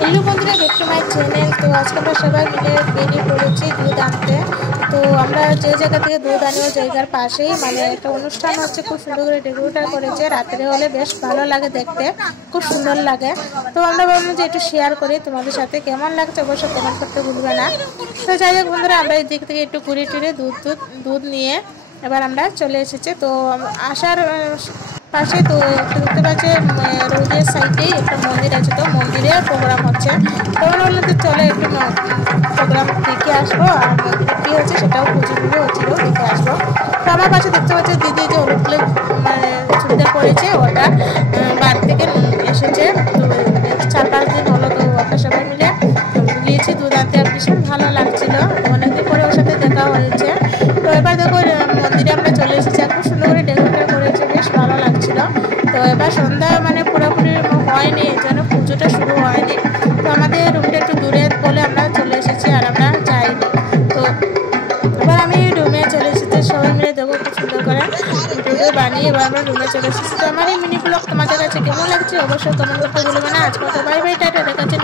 Hello বন্ধুরা, back to my channel. তো আজকে আমরা সবাই মিলে বেরিয়ে পড়েছি দুধ আনতে। তো আমরা যে জায়গা থেকে দুধ আনি ওই জায়গার পাশেই মানে একটা অনুষ্ঠান হচ্ছে, খুব সুন্দর করে ডেকোরেট করেছে। রাত্রে হলে বেশ ভালো লাগে দেখতে, খুব সুন্দর লাগে। তো আমরা ভাবলাম যে একটু শেয়ার করি তোমাদের সাথে, কেমন লাগছে অবশ্যই কমেন্ট করতে ভুলবে না। তো যাই হোক বন্ধুরা, আমরা এই দিক থেকে একটু ঘুরে টুরে দুধ নিয়ে এবার আমরা চলে এসেছি। তো আসার পাশে তো একটা দেখতে পাচ্ছি রোডের সাইডেই একটা মন্দির আছে, তো মন্দিরে প্রোগ্রাম হচ্ছে। তো আমরা বললাম যে চলে একটু প্রোগ্রাম দেখে আসবো, আর মন্দিরে কী হচ্ছে সেটাও পুজো হচ্ছিল, দেখে আসবো। তো আমার পাশে দেখতে পাচ্ছি দিদি যে হলুদ ফুলের মানে চুড়িদার পরেছে, ওটা বাড়ি থেকে এসেছে। তো 4-5 দিন হলো, তো ওটা সবাই মিলে গিয়েছি দুধ আনতে। আর ভীষণ ভালো লাগছিল, অনেকদিন পরে ওর সাথে দেখা হয়েছে। তো এবার দেখো মন্দিরে আমরা চলে এসেছি, খুব সুন্দর করে ডেকোরেট করেছে, বেশ ভালো লাগছিল। তো এবার সন্ধ্যা মানে পুরোপুরি হয়নি, এই জন্য পুজোটা শুরু হয়নি। তো আমাদের রুমটা একটু দূরে বলে আমরা চলে এসেছি, আর আমরা যাইনি। তো এবার আমি রুমে চলে এসেছি, সবাই মিলে দেখো খুব সুন্দর করে ভিডিও বানিয়ে এবার আমরা রুমে চলে এসেছি। তো আমার এই মিনি ব্লগ তোমাদের কাছে কেমন লাগছে অবশ্যই কমেন্ট করতে ভুলবে না। আজকে বাই বাই, টাটা, দেখা হচ্ছে